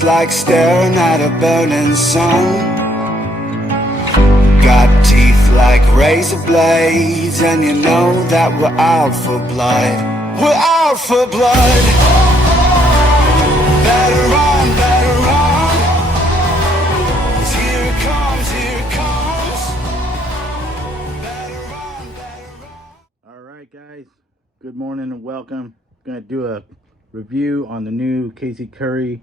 It's like staring at a burning sun. Got teeth like razor blades, and you know that we're out for blood. We're out for blood. Better run, better run. 'Cause here it comes, here it comes. Better run, better run. Alright guys, good morning and welcome. I'm going to do a review on the new Casey Curry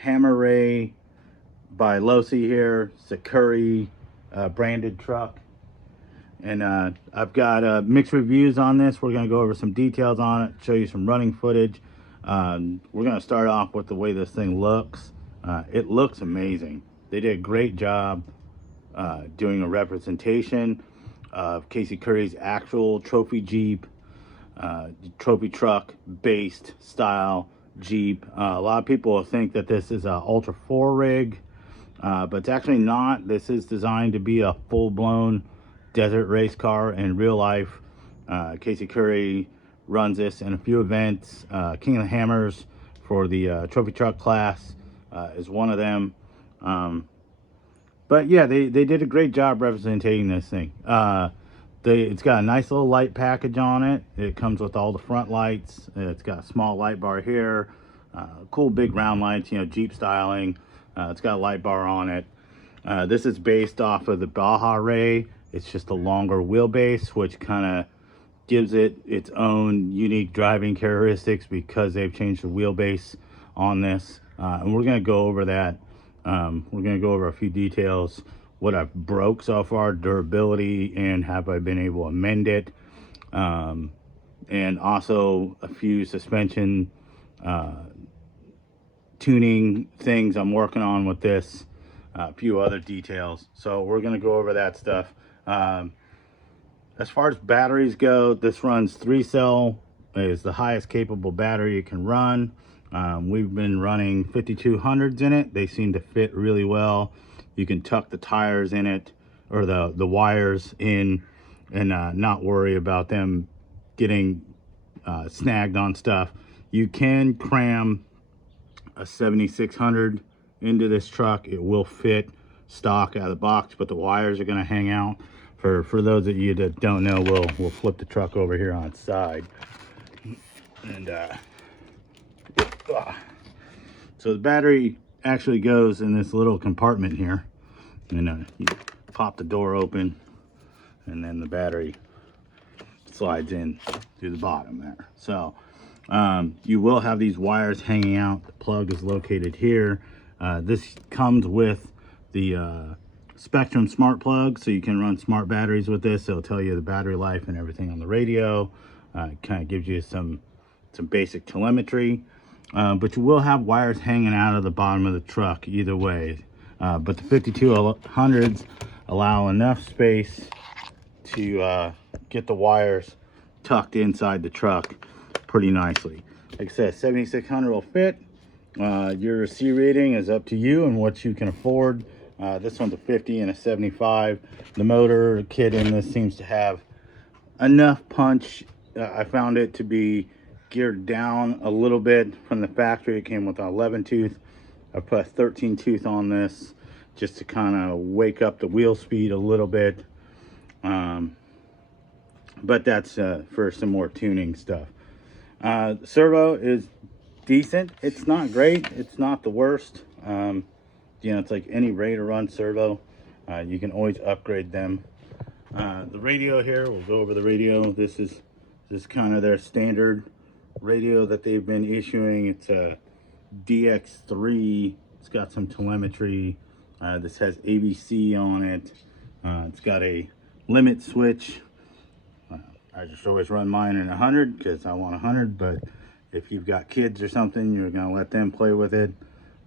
Hammer Rey by Losi here. It's a Curry branded truck, and I've got mixed reviews on this. We're going to go over some details on it, show you some running footage. We're going to start off with the way this thing looks. It looks amazing. They did a great job doing a representation of Casey Curry's actual trophy Jeep, trophy truck based style Jeep. A lot of people think that this is a Ultra 4 rig, but it's actually not. This is designed to be a full-blown desert race car in real life. Casey Curry runs this in a few events. King of the Hammers for the trophy truck class is one of them. But yeah, they did a great job representing this thing. It's got a nice little light package on it. It comes with all the front lights. It's got a small light bar here. Cool big round lights, you know, Jeep styling. It's got a light bar on it. This is based off of the Baja Rey. It's just a longer wheelbase, which kind of gives it its own unique driving characteristics because they've changed the wheelbase on this. And we're going to go over that. We're going to go over a few details, what I've broke so far, durability, and have I been able to mend it. And also a few suspension tuning things I'm working on with this, a few other details. So we're going to go over that stuff. As far as batteries go, this runs 3-cell, is the highest capable battery it can run. We've been running 5200s in it. They seem to fit really well. You can tuck the tires in it, or the wires in, and not worry about them getting snagged on stuff. You can cram a 7600 into this truck. It will fit stock out of the box, but the wires are going to hang out. For those of you that don't know, we'll flip the truck over here on its side, and so the battery actually goes in this little compartment here, and you pop the door open, and then the battery slides in through the bottom there. So you will have these wires hanging out. The plug is located here. This comes with the Spectrum smart plug, so you can run smart batteries with this. It'll tell you the battery life and everything on the radio. It kind of gives you some basic telemetry, but you will have wires hanging out of the bottom of the truck either way. But the 5200s allow enough space to get the wires tucked inside the truck pretty nicely. Like I said, 7600 will fit. Your C rating is up to you and what you can afford. This one's a 50 and a 75. The motor kit in this seems to have enough punch. I found it to be geared down a little bit from the factory. It came with an 11 tooth. I put a 13 tooth on this just to kind of wake up the wheel speed a little bit. But that's for some more tuning stuff. The servo is decent. It's not great. It's not the worst. You know, it's like any ready to run servo. You can always upgrade them. The radio here, we'll go over the radio. This is kind of their standard radio that they've been issuing. It's a DX3. It's got some telemetry. This has ABC on it. It's got a limit switch. I just always run mine in 100 because I want 100, but if you've got kids or something, you're going to let them play with it.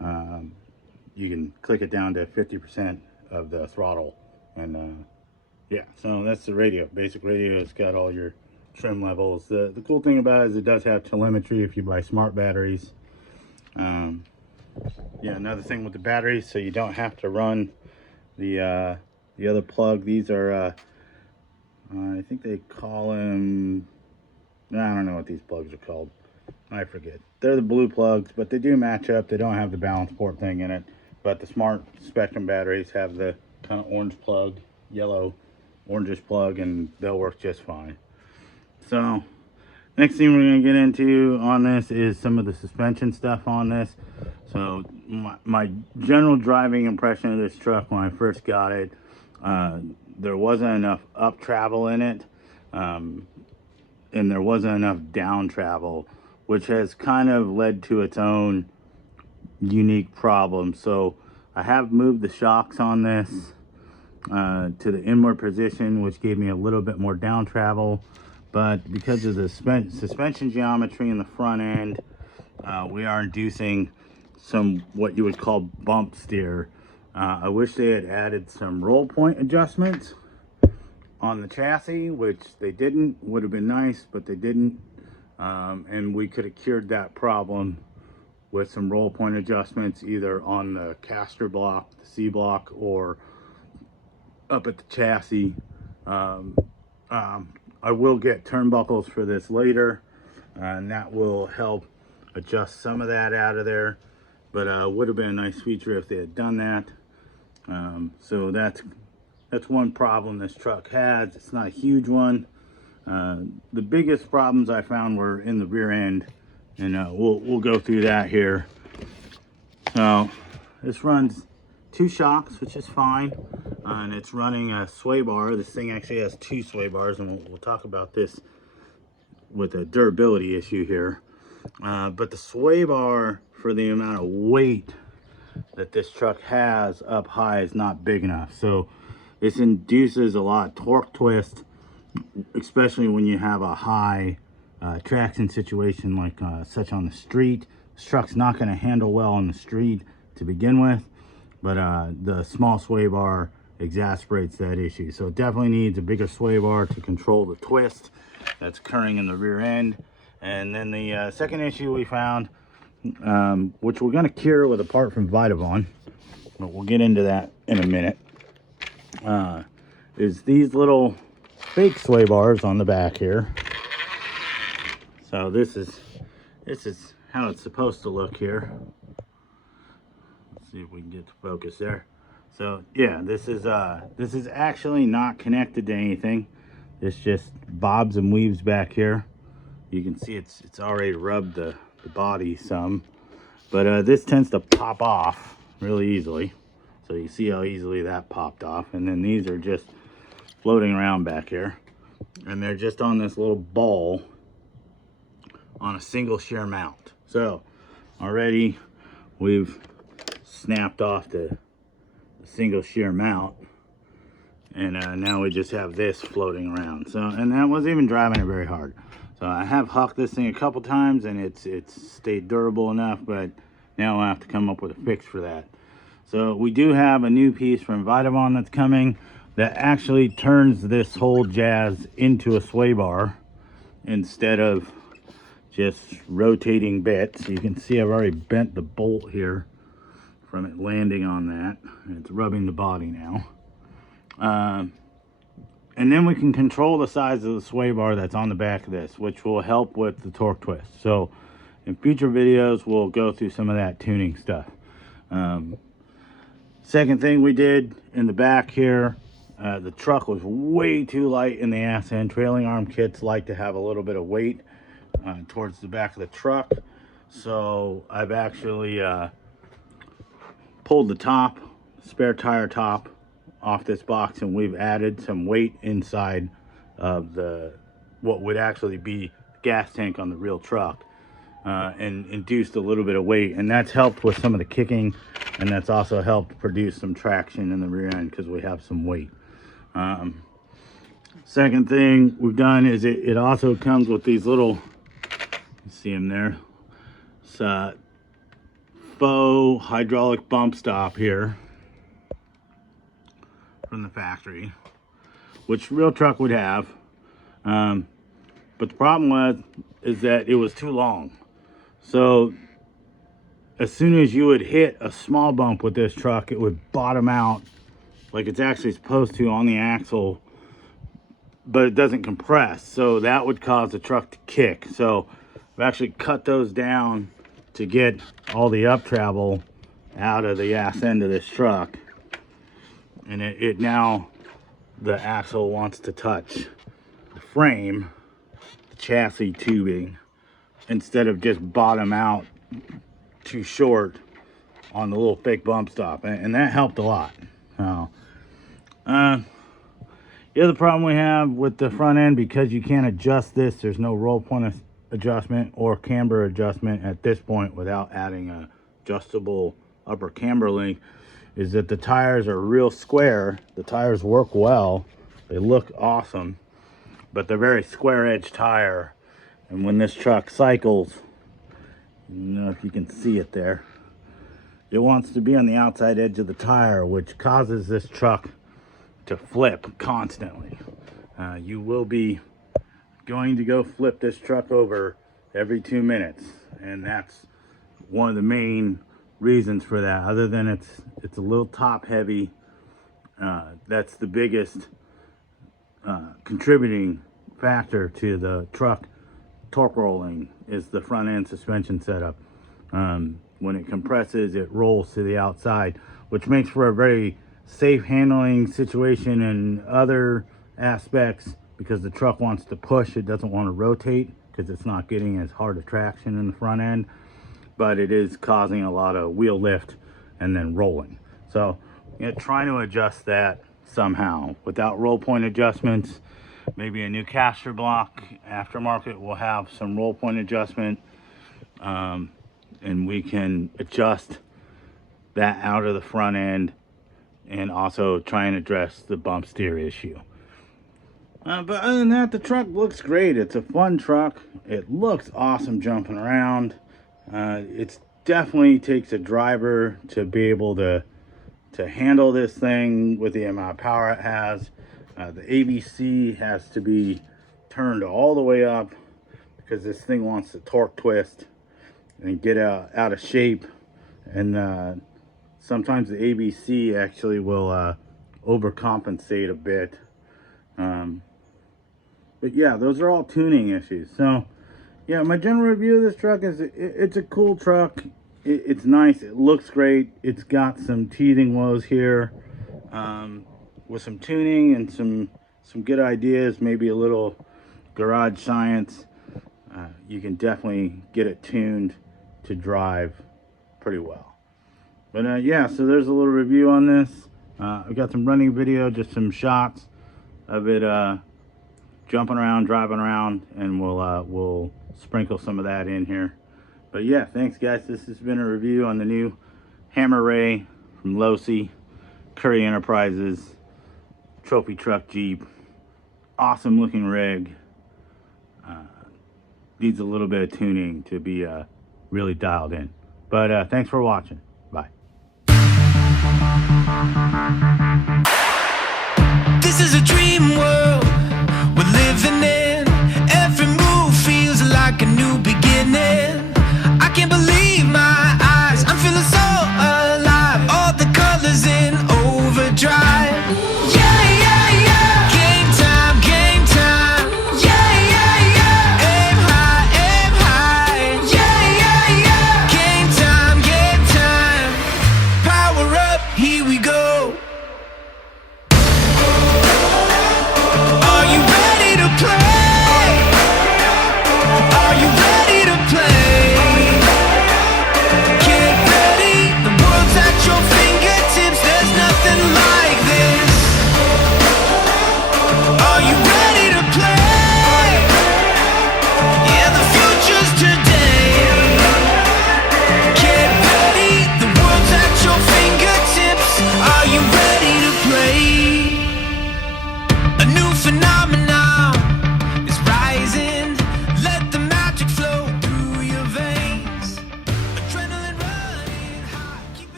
You can click it down to 50% of the throttle, and yeah, so that's the radio. Basic radio. It's got all your trim levels. The cool thing about it is it does have telemetry if you buy smart batteries. Yeah, another thing with the batteries, so you don't have to run the other plug. These are I think they call them, I don't know what these plugs are called. I forget. They're the blue plugs, but they do match up. They don't have the balance port thing in it. But the Smart Spectrum batteries have the kind of orange plug, yellow, orangish plug, and they'll work just fine. So, next thing we're going to get into on this is some of the suspension stuff on this. So, my general driving impression of this truck when I first got it, there wasn't enough up travel in it. And there wasn't enough down travel, which has kind of led to its own unique problem. So I have moved the shocks on this to the inward position, which gave me a little bit more down travel, but because of the suspension geometry in the front end, we are inducing some what you would call bump steer. I wish they had added some roll point adjustments on the chassis, which they didn't. Would have been nice, but they didn't. And we could have cured that problem with some roll point adjustments, either on the caster block, the C block, or up at the chassis. I will get turnbuckles for this later, and that will help adjust some of that out of there. But would have been a nice feature if they had done that. So that's one problem this truck has. It's not a huge one. The biggest problems I found were in the rear end, and we'll go through that here. So this runs 2 shocks, which is fine, and it's running a sway bar. This thing actually has 2 sway bars, and we'll talk about this with a durability issue here. But the sway bar, for the amount of weight that this truck has up high, is not big enough. So this induces a lot of torque twist, especially when you have a high traction situation like such on the street. This truck's not going to handle well on the street to begin with, but the small sway bar exacerbates that issue. So it definitely needs a bigger sway bar to control the twist that's occurring in the rear end. And then the second issue we found, which we're going to cure with a part from Vitavon, but we'll get into that in a minute, is these little fake sway bars on the back here. So this is how it's supposed to look here. Let's see if we can get the focus there. So yeah, this is actually not connected to anything. This just bobs and weaves back here. You can see it's already rubbed the body some, but this tends to pop off really easily. So you see how easily that popped off. And then these are just floating around back here, and they're just on this little ball on a single shear mount. So already we've snapped off the single shear mount, and now we just have this floating around. So, and that wasn't even driving it very hard. So I have hucked this thing a couple times, and it's stayed durable enough, but now I'll have to come up with a fix for that. So we do have a new piece from Vitavon that's coming that actually turns this whole jazz into a sway bar instead of just rotating bits. You can see I've already bent the bolt here from it landing on that. It's rubbing the body now. And then we can control the size of the sway bar that's on the back of this, which will help with the torque twist. So in future videos, we'll go through some of that tuning stuff. Second thing we did in the back here, the truck was way too light in the ass end. Trailing arm kits like to have a little bit of weight towards the back of the truck. So I've actually pulled the top, spare tire top, off this box, and we've added some weight inside of the what would actually be the gas tank on the real truck, and induced a little bit of weight, and that's helped with some of the kicking, and that's also helped produce some traction in the rear end because we have some weight. Second thing we've done is it also comes with these little, you see them there, it's faux hydraulic bump stop here from the factory, which real truck would have, but the problem is that it was too long. So as soon as you would hit a small bump with this truck, it would bottom out like it's actually supposed to on the axle, but it doesn't compress, so that would cause the truck to kick. So I've actually cut those down to get all the up travel out of the ass end of this truck. And it now, the axle wants to touch the frame, the chassis tubing, instead of just bottom out too short on the little fake bump stop. And that helped a lot. The other problem we have with the front end, because you can't adjust this, there's no roll point adjustment or camber adjustment at this point without adding a adjustable upper camber link, is that the tires are real square. The tires work well, they look awesome, but they're very square edge tire. And when this truck cycles, I don't know if you can see it there, it wants to be on the outside edge of the tire, which causes this truck to flip constantly. You will be going to go flip this truck over every 2 minutes, and that's one of the main reasons for that. Other than it's a little top heavy, that's the biggest contributing factor to the truck torque rolling, is the front end suspension setup. When it compresses, it rolls to the outside, which makes for a very safe handling situation in other aspects, because the truck wants to push, it doesn't want to rotate because it's not getting as hard a traction in the front end, but it is causing a lot of wheel lift and then rolling. So trying to adjust that somehow without roll point adjustments. Maybe a new caster block aftermarket will have some roll point adjustment, and we can adjust that out of the front end and also try and address the bump steer issue. But other than that, the truck looks great. It's a fun truck. It looks awesome jumping around. It definitely takes a driver to be able to handle this thing with the amount of power it has. The ABC has to be turned all the way up because this thing wants to torque twist and get out of shape. And sometimes the ABC actually will overcompensate a bit. But yeah, those are all tuning issues. So yeah, my general review of this truck is it's a cool truck. It's nice, it looks great. It's got some teething woes here, with some tuning and some good ideas, maybe a little garage science. You can definitely get it tuned to drive pretty well. But yeah, so there's a little review on this. I've got some running video, just some shots of it jumping around, driving around, and we'll sprinkle some of that in here. But yeah, thanks guys. This has been a review on the new Hammer Rey from Losi Curry Enterprises trophy truck Jeep. Awesome looking rig. Needs a little bit of tuning to be really dialed in. But thanks for watching. Bye.